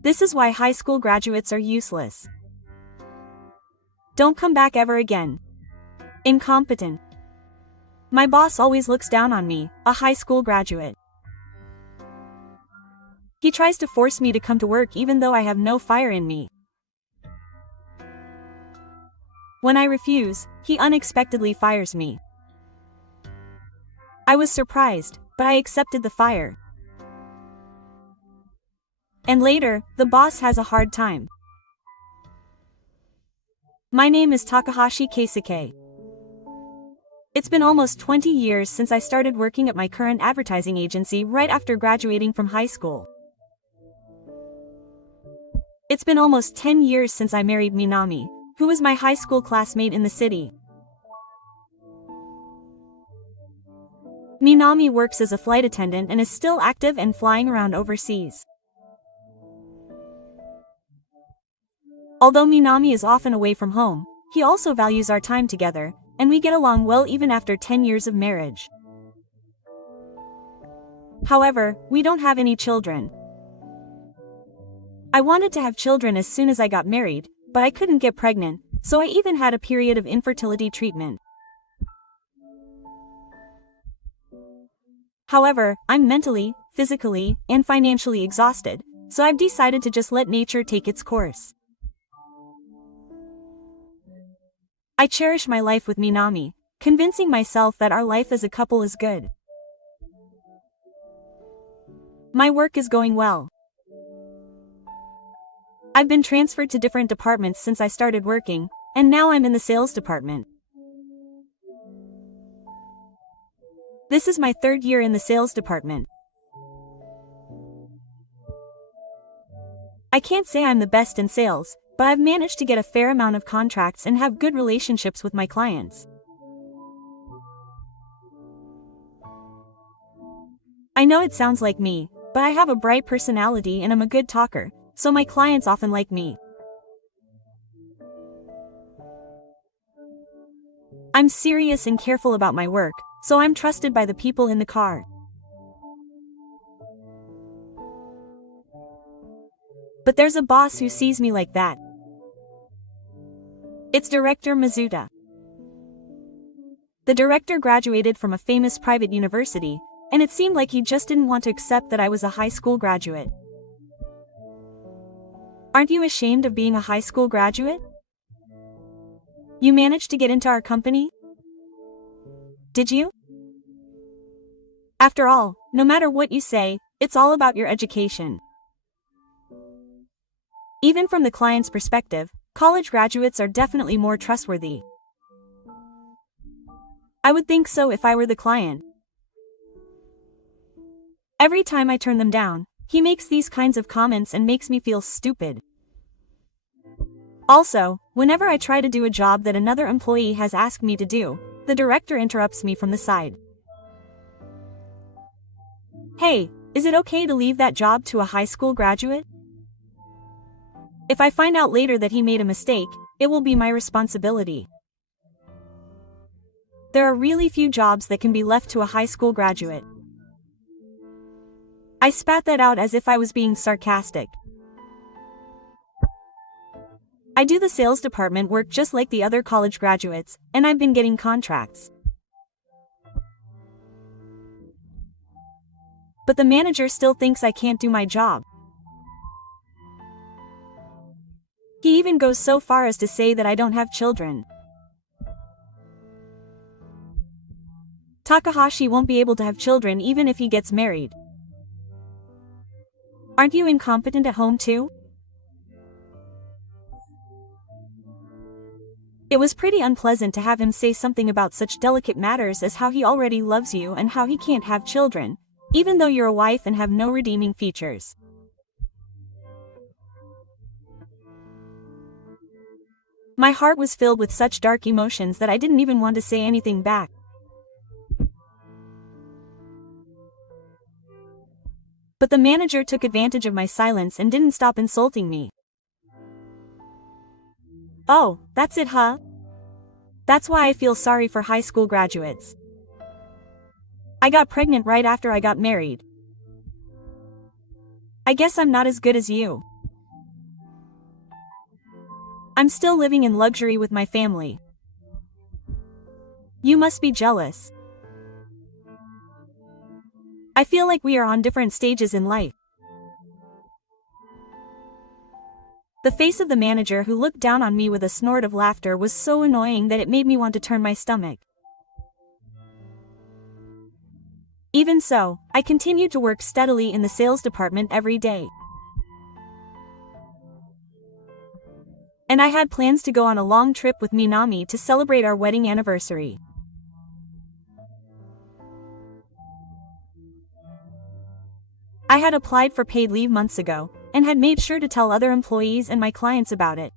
This is why high school graduates are useless. Don't come back ever again. Incompetent. My boss always looks down on me, a high school graduate. He tries to force me to come to work even though I have no fire in me. When I refuse, he unexpectedly fires me. I was surprised, but I accepted the fire. And later, the boss has a hard time. My name is Takahashi Keisuke. It's been almost 20 years since I started working at my current advertising agency right after graduating from high school. It's been almost 10 years since I married Minami, who was my high school classmate in the city. Minami works as a flight attendant and is still active and flying around overseas. Although Minami is often away from home, he also values our time together, and we get along well even after 10 years of marriage. However, we don't have any children. I wanted to have children as soon as I got married, but I couldn't get pregnant, so I even had a period of infertility treatment. However, I'm mentally, physically, and financially exhausted, so I've decided to just let nature take its course. I cherish my life with Minami, convincing myself that our life as a couple is good. My work is going well. I've been transferred to different departments since I started working, and now I'm in the sales department. This is my third year in the sales department. I can't say I'm the best in sales, but I've managed to get a fair amount of contracts and have good relationships with my clients. I know it sounds like me, but I have a bright personality and I'm a good talker, so my clients often like me. I'm serious and careful about my work, so I'm trusted by the people in the car. But there's a boss who sees me like that. It's Director Mizuta. The director graduated from a famous private university, and it seemed like he just didn't want to accept that I was a high school graduate. Aren't you ashamed of being a high school graduate? You managed to get into our company? Did you? After all, no matter what you say, it's all about your education. Even from the client's perspective, college graduates are definitely more trustworthy. I would think so if I were the client. Every time I turn them down, he makes these kinds of comments and makes me feel stupid. Also, whenever I try to do a job that another employee has asked me to do, the director interrupts me from the side. Hey, is it okay to leave that job to a high school graduate? If I find out later that he made a mistake, it will be my responsibility. There are really few jobs that can be left to a high school graduate. I spat that out as if I was being sarcastic. I do the sales department work just like the other college graduates, and I've been getting contracts. But the manager still thinks I can't do my job. He even goes so far as to say that I don't have children. Takahashi won't be able to have children even if he gets married. Aren't you incompetent at home too? It was pretty unpleasant to have him say something about such delicate matters as how he already loves you and how he can't have children, even though you're a wife and have no redeeming features. My heart was filled with such dark emotions that I didn't even want to say anything back. But the manager took advantage of my silence and didn't stop insulting me. Oh, that's it, huh? That's why I feel sorry for high school graduates. I got pregnant right after I got married. I guess I'm not as good as you. I'm still living in luxury with my family. You must be jealous. I feel like we are on different stages in life. The face of the manager, who looked down on me with a snort of laughter, was so annoying that it made me want to turn my stomach. Even so, I continued to work steadily in the sales department every day. And I had plans to go on a long trip with Minami to celebrate our wedding anniversary. I had applied for paid leave months ago, and had made sure to tell other employees and my clients about it.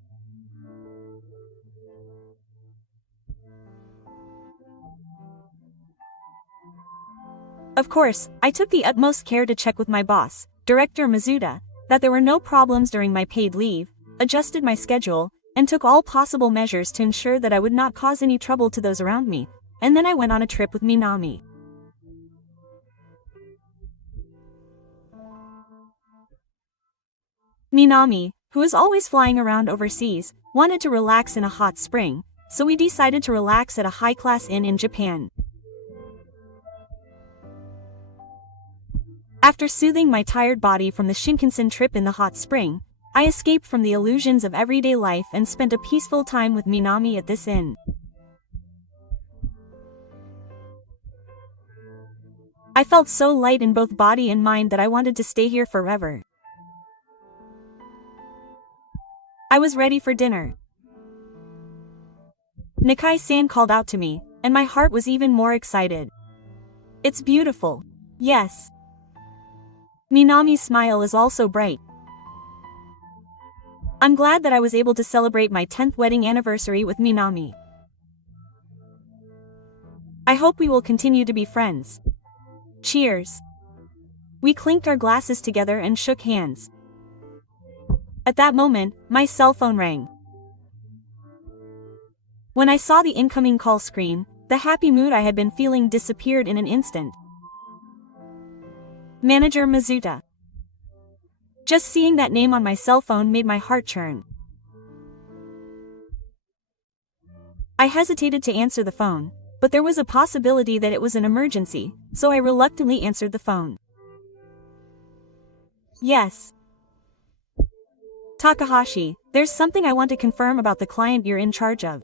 Of course, I took the utmost care to check with my boss, Director Mizuta, that there were no problems during my paid leave, adjusted my schedule, and took all possible measures to ensure that I would not cause any trouble to those around me, and then I went on a trip with Minami. Minami, who is always flying around overseas, wanted to relax in a hot spring, so we decided to relax at a high-class inn in Japan. After soothing my tired body from the Shinkansen trip in the hot spring, I escaped from the illusions of everyday life and spent a peaceful time with Minami at this inn. I felt so light in both body and mind that I wanted to stay here forever. I was ready for dinner. Nakai-san called out to me, and my heart was even more excited. It's beautiful. Yes. Minami's smile is also bright. I'm glad that I was able to celebrate my 10th wedding anniversary with Minami. I hope we will continue to be friends. Cheers. We clinked our glasses together and shook hands. At that moment, my cell phone rang. When I saw the incoming call screen, the happy mood I had been feeling disappeared in an instant. Manager Mizuta. Just seeing that name on my cell phone made my heart churn. I hesitated to answer the phone, but there was a possibility that it was an emergency, so I reluctantly answered the phone. Yes. Takahashi, there's something I want to confirm about the client you're in charge of.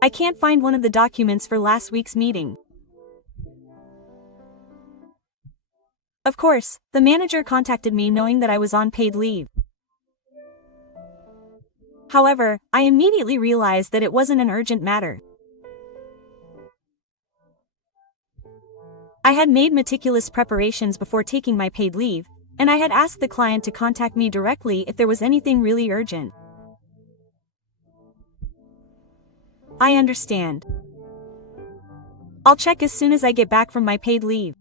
I can't find one of the documents for last week's meeting. Of course, the manager contacted me knowing that I was on paid leave. However, I immediately realized that it wasn't an urgent matter. I had made meticulous preparations before taking my paid leave, and I had asked the client to contact me directly if there was anything really urgent. I understand. I'll check as soon as I get back from my paid leave.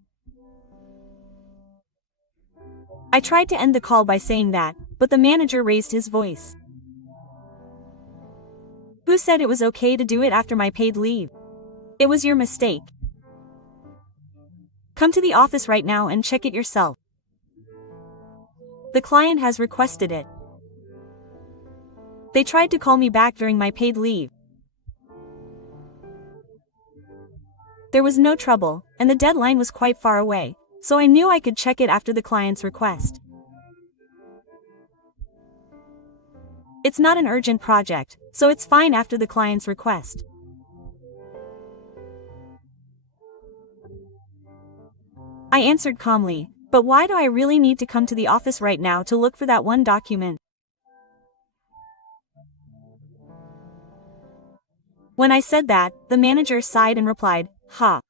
I tried to end the call by saying that, but the manager raised his voice. Who said it was okay to do it after my paid leave? It was your mistake. Come to the office right now and check it yourself. The client has requested it. They tried to call me back during my paid leave. There was no trouble, and the deadline was quite far away, so I knew I could check it after the client's request. It's not an urgent project, so it's fine after the client's request. I answered calmly, but why do I really need to come to the office right now to look for that one document? When I said that, the manager sighed and replied, "Ha.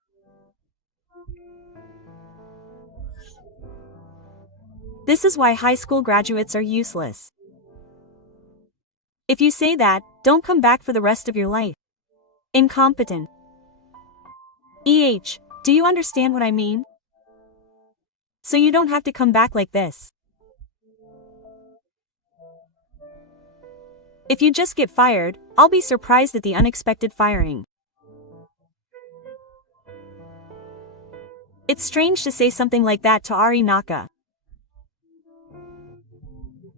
This is why high school graduates are useless. If you say that, don't come back for the rest of your life. Incompetent. Do you understand what I mean? So you don't have to come back like this. If you just get fired, I'll be surprised at the unexpected firing. It's strange to say something like that to Ari Naka.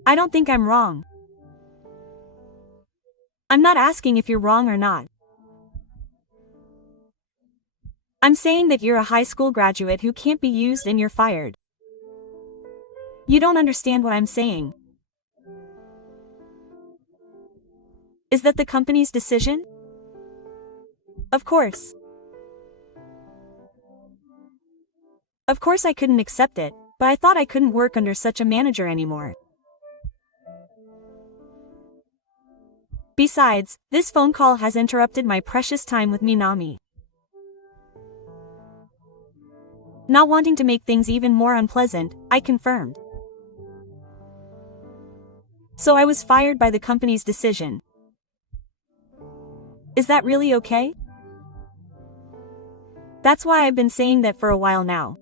I don't think I'm wrong. I'm not asking if you're wrong or not. I'm saying that you're a high school graduate who can't be used and you're fired. You don't understand what I'm saying. Is that the company's decision? Of course. Of course I couldn't accept it, but I thought I couldn't work under such a manager anymore. Besides, this phone call has interrupted my precious time with Minami. Not wanting to make things even more unpleasant, I confirmed. So I was fired by the company's decision. Is that really okay? That's why I've been saying that for a while now.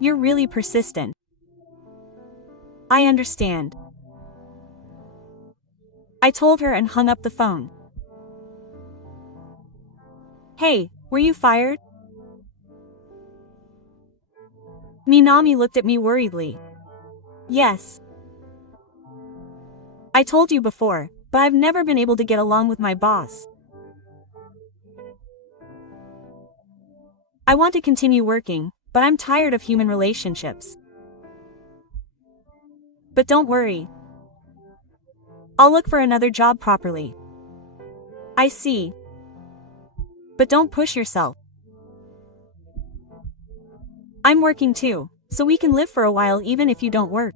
You're really persistent. I understand. I told her and hung up the phone. Hey, were you fired? Minami looked at me worriedly. Yes. I told you before, but I've never been able to get along with my boss. I want to continue working, but I'm tired of human relationships. But don't worry. I'll look for another job properly. I see. But don't push yourself. I'm working too, so we can live for a while even if you don't work.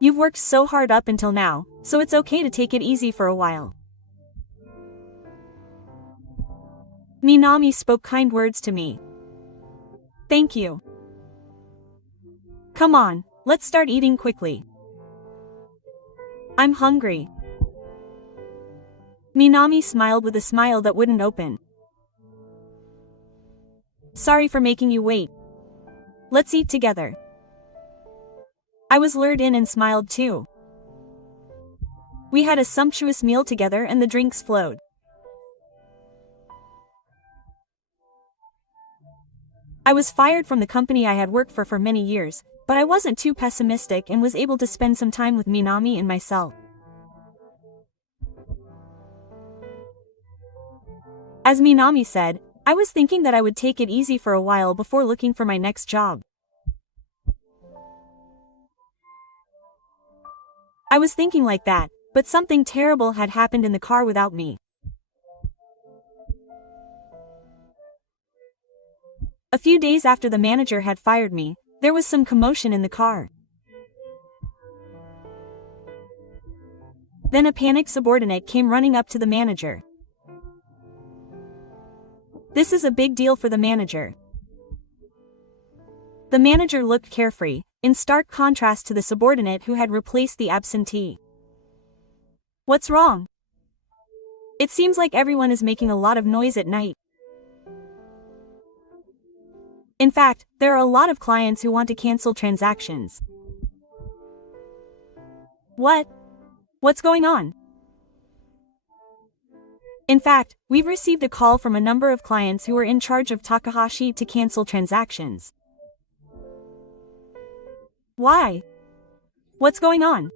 You've worked so hard up until now, so it's okay to take it easy for a while. Minami spoke kind words to me. Thank you. Come on, let's start eating quickly. I'm hungry. Minami smiled with a smile that wouldn't open. Sorry for making you wait. Let's eat together. I was lured in and smiled too. We had a sumptuous meal together and the drinks flowed. I was fired from the company I had worked for many years, but I wasn't too pessimistic and was able to spend some time with Minami and myself. As Minami said, I was thinking that I would take it easy for a while before looking for my next job. I was thinking like that, but something terrible had happened in the car without me. A few days after the manager had fired me, there was some commotion in the car. Then a panicked subordinate came running up to the manager. This is a big deal for the manager. The manager looked carefree, in stark contrast to the subordinate who had replaced the absentee. What's wrong? It seems like everyone is making a lot of noise at night. In fact, there are a lot of clients who want to cancel transactions. What? What's going on? In fact, we've received a call from a number of clients who are in charge of Takahashi to cancel transactions. Why? What's going on?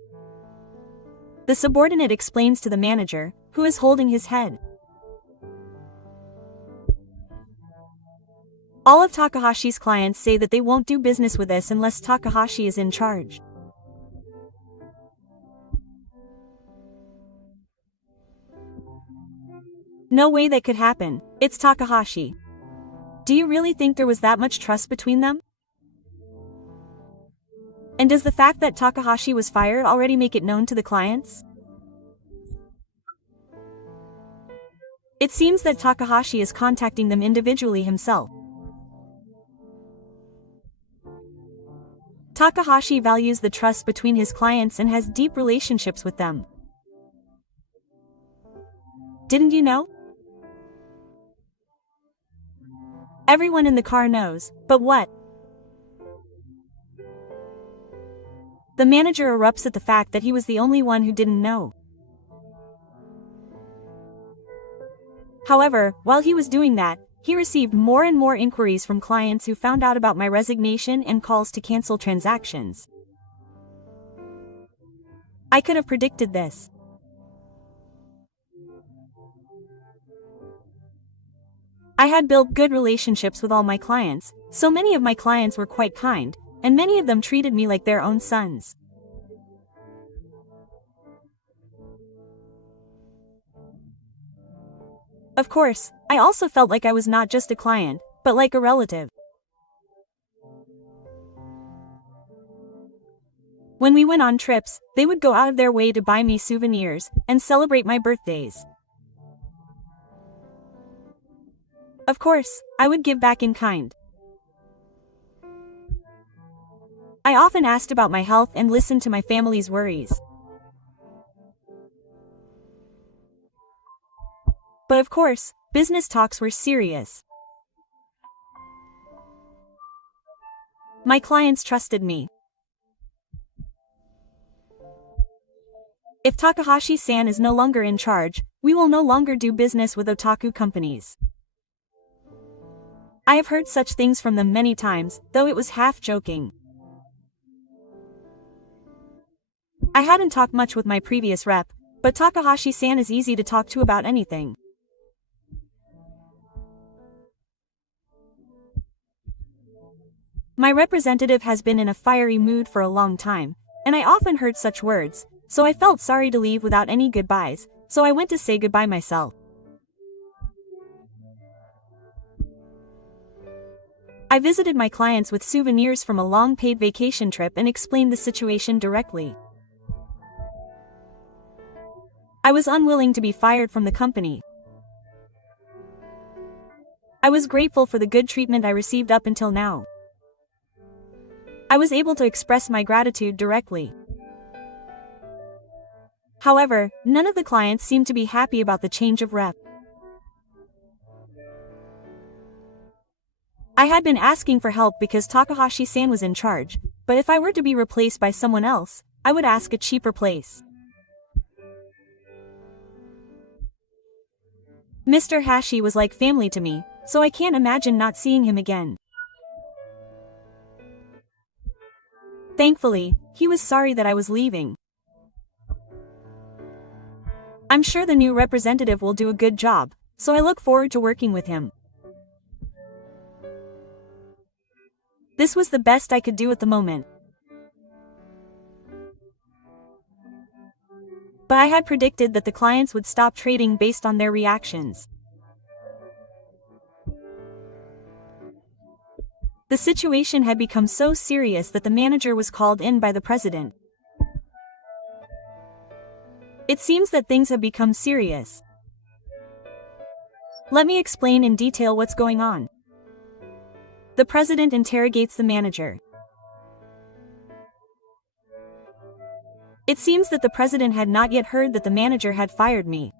The subordinate explains to the manager, who is holding his head. All of Takahashi's clients say that they won't do business with us unless Takahashi is in charge. No way that could happen. It's Takahashi. Do you really think there was that much trust between them? And does the fact that Takahashi was fired already make it known to the clients? It seems that Takahashi is contacting them individually himself. Takahashi values the trust between his clients and has deep relationships with them. Didn't you know? Everyone in the car knows, but what? The manager erupts at the fact that he was the only one who didn't know. However, while he was doing that, he received more and more inquiries from clients who found out about my resignation and calls to cancel transactions. I could have predicted this. I had built good relationships with all my clients, so many of my clients were quite kind, and many of them treated me like their own sons. Of course, I also felt like I was not just a client, but like a relative. When we went on trips, they would go out of their way to buy me souvenirs and celebrate my birthdays. Of course, I would give back in kind. I often asked about my health and listened to my family's worries. But of course, business talks were serious. My clients trusted me. If Takahashi-san is no longer in charge, we will no longer do business with otaku companies. I have heard such things from them many times, though it was half joking. I hadn't talked much with my previous rep, but Takahashi-san is easy to talk to about anything. My representative has been in a fiery mood for a long time, and I often heard such words, so I felt sorry to leave without any goodbyes, so I went to say goodbye myself. I visited my clients with souvenirs from a long paid vacation trip and explained the situation directly. I was unwilling to be fired from the company. I was grateful for the good treatment I received up until now. I was able to express my gratitude directly. However, none of the clients seemed to be happy about the change of rep. I had been asking for help because Takahashi-san was in charge, but if I were to be replaced by someone else, I would ask a cheaper place. Mr. Hashi was like family to me, so I can't imagine not seeing him again. Thankfully, he was sorry that I was leaving. I'm sure the new representative will do a good job, so I look forward to working with him. This was the best I could do at the moment. But I had predicted that the clients would stop trading based on their reactions. The situation had become so serious that the manager was called in by the president. It seems that things have become serious. Let me explain in detail what's going on. The president interrogates the manager. It seems that the president had not yet heard that the manager had fired me.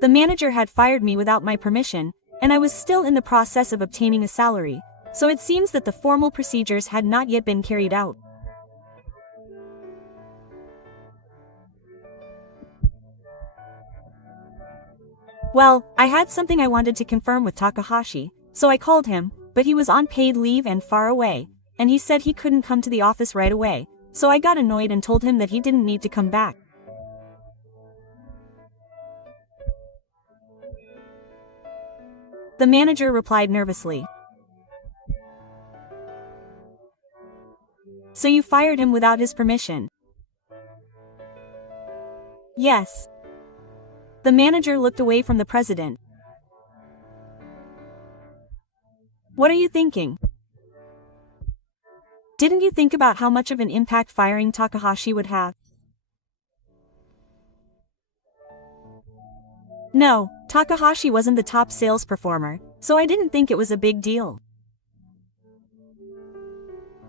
The manager had fired me without my permission, and I was still in the process of obtaining a salary, so it seems that the formal procedures had not yet been carried out. Well, I had something I wanted to confirm with Takahashi, so I called him, but he was on paid leave and far away, and he said he couldn't come to the office right away, so I got annoyed and told him that he didn't need to come back. The manager replied nervously. So you fired him without his permission? Yes. The manager looked away from the president. What are you thinking? Didn't you think about how much of an impact firing Takahashi would have? No, Takahashi wasn't the top sales performer, so I didn't think it was a big deal.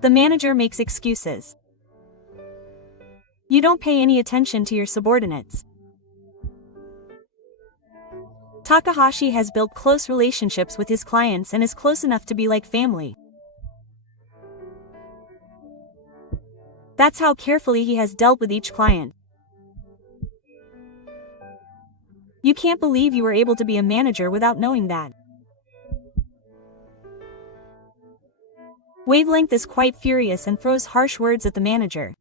The manager makes excuses. You don't pay any attention to your subordinates. Takahashi has built close relationships with his clients and is close enough to be like family. That's how carefully he has dealt with each client. You can't believe you were able to be a manager without knowing that. Wavelength is quite furious and throws harsh words at the manager.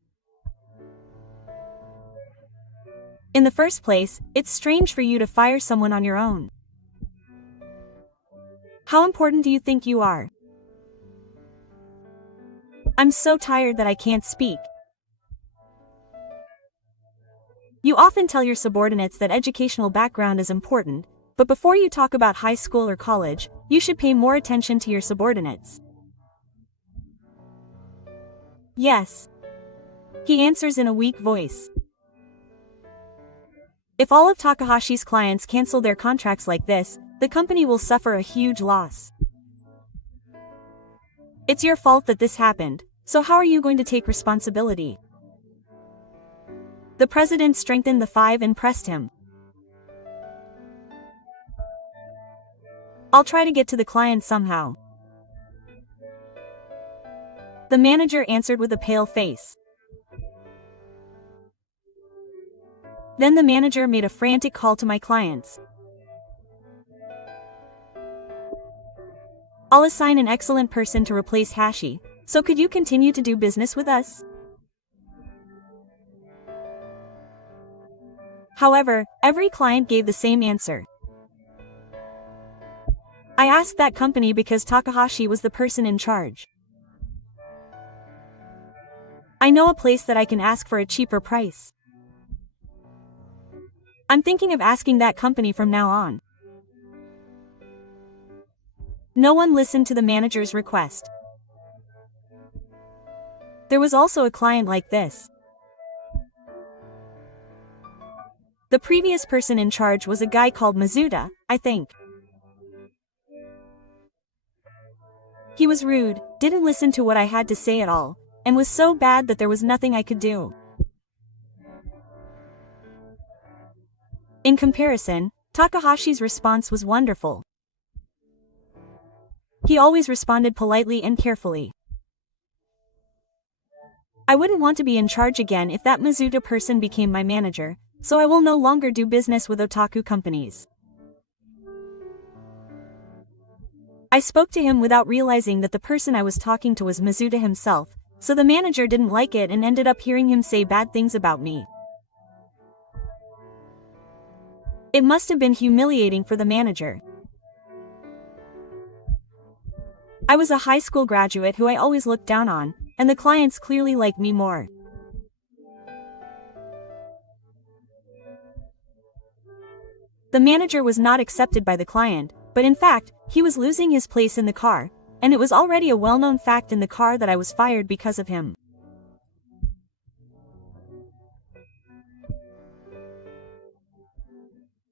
In the first place, it's strange for you to fire someone on your own. How important do you think you are? I'm so tired that I can't speak. You often tell your subordinates that educational background is important, but before you talk about high school or college, you should pay more attention to your subordinates. Yes. He answers in a weak voice. If all of Takahashi's clients cancel their contracts like this, the company will suffer a huge loss. It's your fault that this happened, so how are you going to take responsibility? The president strengthened the five and pressed him. I'll try to get to the client somehow. The manager answered with a pale face. Then the manager made a frantic call to my clients. I'll assign an excellent person to replace Hashi, so could you continue to do business with us? However, every client gave the same answer. I asked that company because Takahashi was the person in charge. I know a place that I can ask for a cheaper price. I'm thinking of asking that company from now on. No one listened to the manager's request. There was also a client like this. The previous person in charge was a guy called Mizuta, I think. He was rude, didn't listen to what I had to say at all, and was so bad that there was nothing I could do. In comparison, Takahashi's response was wonderful. He always responded politely and carefully. I wouldn't want to be in charge again if that Mizuta person became my manager, so I will no longer do business with otaku companies. I spoke to him without realizing that the person I was talking to was Mizuta himself, so the manager didn't like it and ended up hearing him say bad things about me. It must have been humiliating for the manager. I was a high school graduate who I always looked down on, and the clients clearly liked me more. The manager was not accepted by the client, but in fact, he was losing his place in the car, and it was already a well-known fact in the car that I was fired because of him.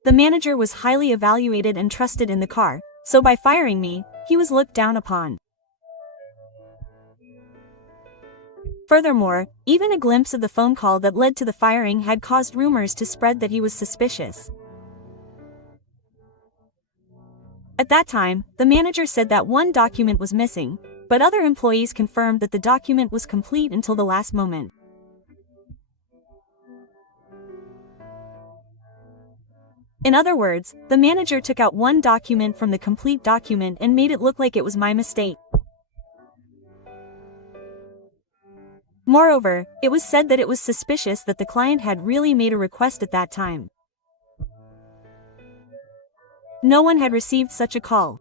The manager was highly evaluated and trusted in the car, so by firing me, he was looked down upon. Furthermore, even a glimpse of the phone call that led to the firing had caused rumors to spread that he was suspicious. At that time, the manager said that one document was missing, but other employees confirmed that the document was complete until the last moment. In other words, the manager took out one document from the complete document and made it look like it was my mistake. Moreover, it was said that it was suspicious that the client had really made a request at that time. No one had received such a call.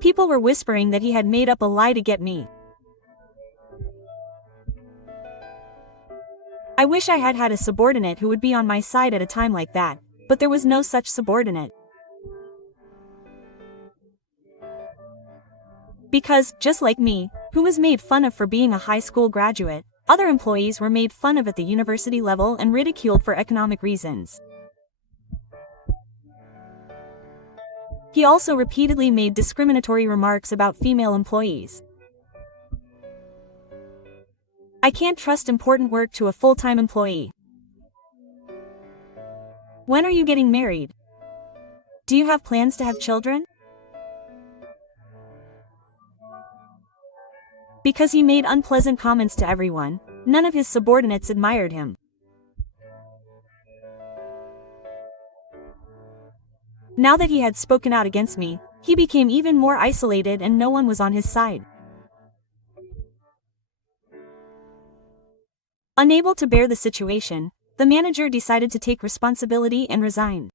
People were whispering that he had made up a lie to get me. I wish I had had a subordinate who would be on my side at a time like that, but there was no such subordinate. Because, just like me, who was made fun of for being a high school graduate, other employees were made fun of at the university level and ridiculed for economic reasons. He also repeatedly made discriminatory remarks about female employees. I can't trust important work to a full-time employee. When are you getting married? Do you have plans to have children? Because he made unpleasant comments to everyone, none of his subordinates admired him. Now that he had spoken out against me, he became even more isolated and no one was on his side. Unable to bear the situation, the manager decided to take responsibility and resign.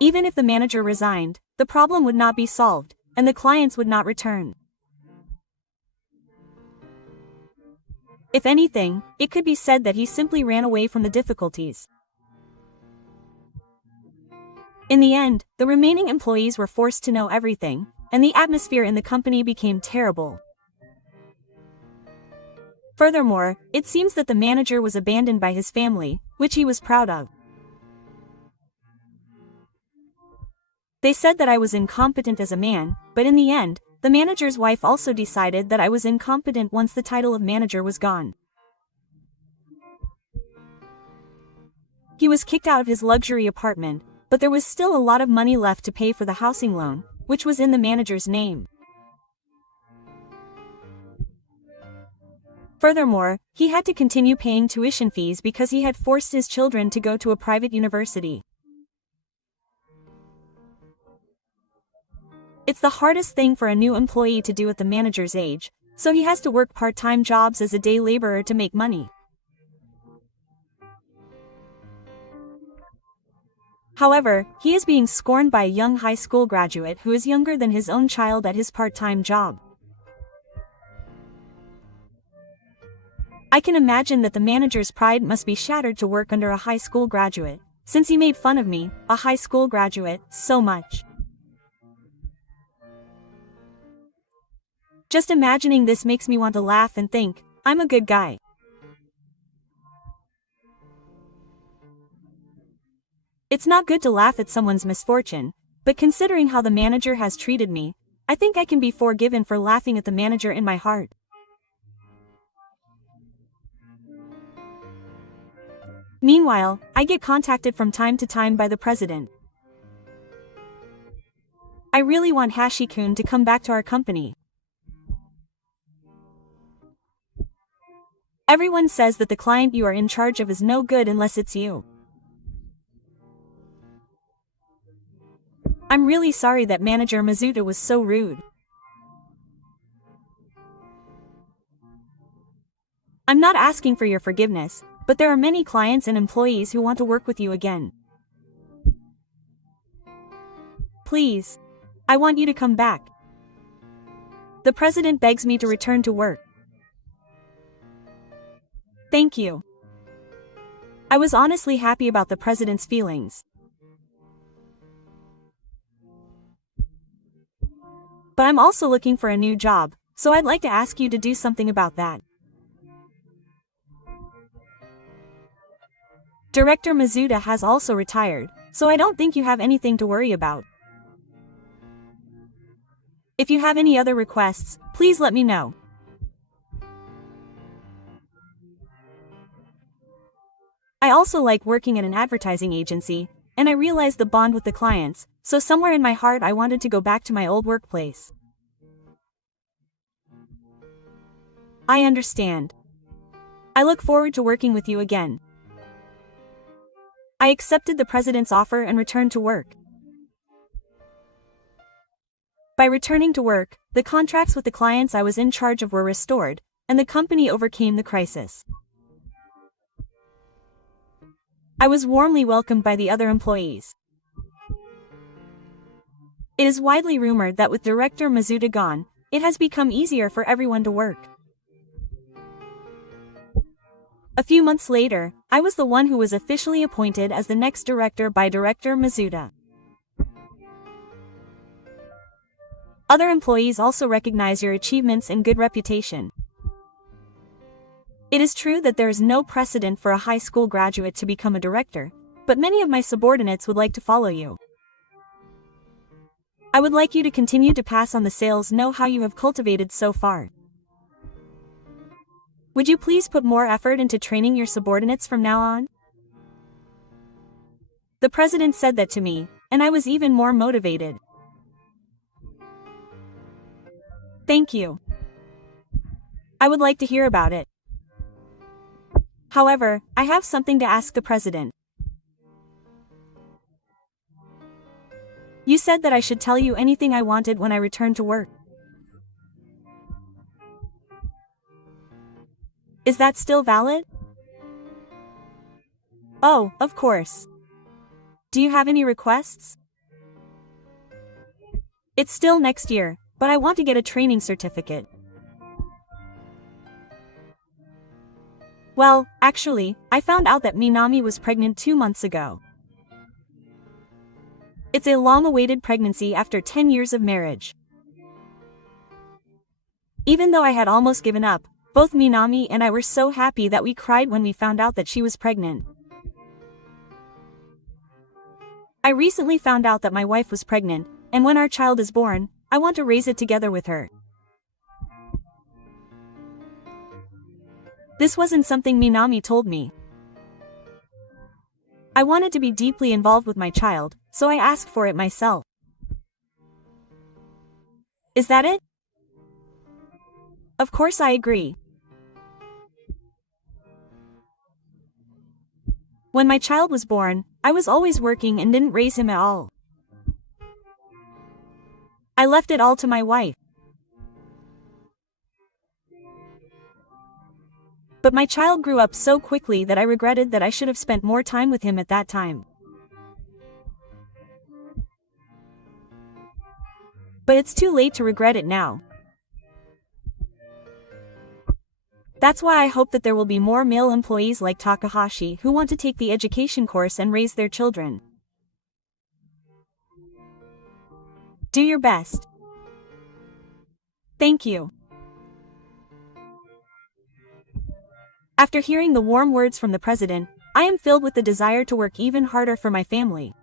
Even if the manager resigned, the problem would not be solved, and the clients would not return. If anything, it could be said that he simply ran away from the difficulties. In the end, the remaining employees were forced to know everything, and the atmosphere in the company became terrible. Furthermore, it seems that the manager was abandoned by his family, which he was proud of. They said that I was incompetent as a man, but in the end, the manager's wife also decided that I was incompetent once the title of manager was gone. He was kicked out of his luxury apartment, but there was still a lot of money left to pay for the housing loan, which was in the manager's name. Furthermore, he had to continue paying tuition fees because he had forced his children to go to a private university. It's the hardest thing for a new employee to do at the manager's age, so he has to work part-time jobs as a day laborer to make money. However, he is being scorned by a young high school graduate who is younger than his own child at his part-time job. I can imagine that the manager's pride must be shattered to work under a high school graduate, since he made fun of me, a high school graduate, so much. Just imagining this makes me want to laugh and think, I'm a good guy. It's not good to laugh at someone's misfortune, but considering how the manager has treated me, I think I can be forgiven for laughing at the manager in my heart. Meanwhile, I get contacted from time to time by the president. I really want Hashi-kun to come back to our company. Everyone says that the client you are in charge of is no good unless it's you. I'm really sorry that manager Mizuta was so rude. I'm not asking for your forgiveness, but there are many clients and employees who want to work with you again. Please. I want you to come back. The president begs me to return to work. Thank you. I was honestly happy about the president's feelings. But I'm also looking for a new job, so I'd like to ask you to do something about that. Director Mizuta has also retired, so I don't think you have anything to worry about. If you have any other requests, please let me know. I also like working at an advertising agency, and I realized the bond with the clients, so somewhere in my heart I wanted to go back to my old workplace. I understand. I look forward to working with you again. I accepted the president's offer and returned to work. By returning to work, the contracts with the clients I was in charge of were restored, and the company overcame the crisis. I was warmly welcomed by the other employees. It is widely rumored that with Director Mizuta gone, it has become easier for everyone to work. A few months later, I was the one who was officially appointed as the next director by Director Mizuta. Other employees also recognize your achievements and good reputation. It is true that there is no precedent for a high school graduate to become a director, but many of my subordinates would like to follow you. I would like you to continue to pass on the sales know-how you have cultivated so far. Would you please put more effort into training your subordinates from now on? The president said that to me, and I was even more motivated. Thank you. I would like to hear about it. However, I have something to ask the president. You said that I should tell you anything I wanted when I returned to work. Is that still valid? Oh, of course. Do you have any requests? It's still next year, but I want to get a training certificate. Well, actually, I found out that Minami was pregnant 2 months ago. It's a long-awaited pregnancy after 10 years of marriage. Even though I had almost given up, both Minami and I were so happy that we cried when we found out that she was pregnant. I recently found out that my wife was pregnant, and when our child is born, I want to raise it together with her. This wasn't something Minami told me. I wanted to be deeply involved with my child, so I asked for it myself. Is that it? Of course I agree. When my child was born, I was always working and didn't raise him at all. I left it all to my wife. But my child grew up so quickly that I regretted that I should have spent more time with him at that time. But it's too late to regret it now. That's why I hope that there will be more male employees like Takahashi who want to take the education course and raise their children. Do your best. Thank you. After hearing the warm words from the president, I am filled with the desire to work even harder for my family.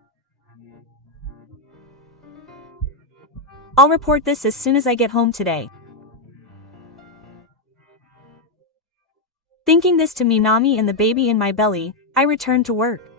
I'll report this as soon as I get home today. Thinking this to Minami and the baby in my belly, I returned to work.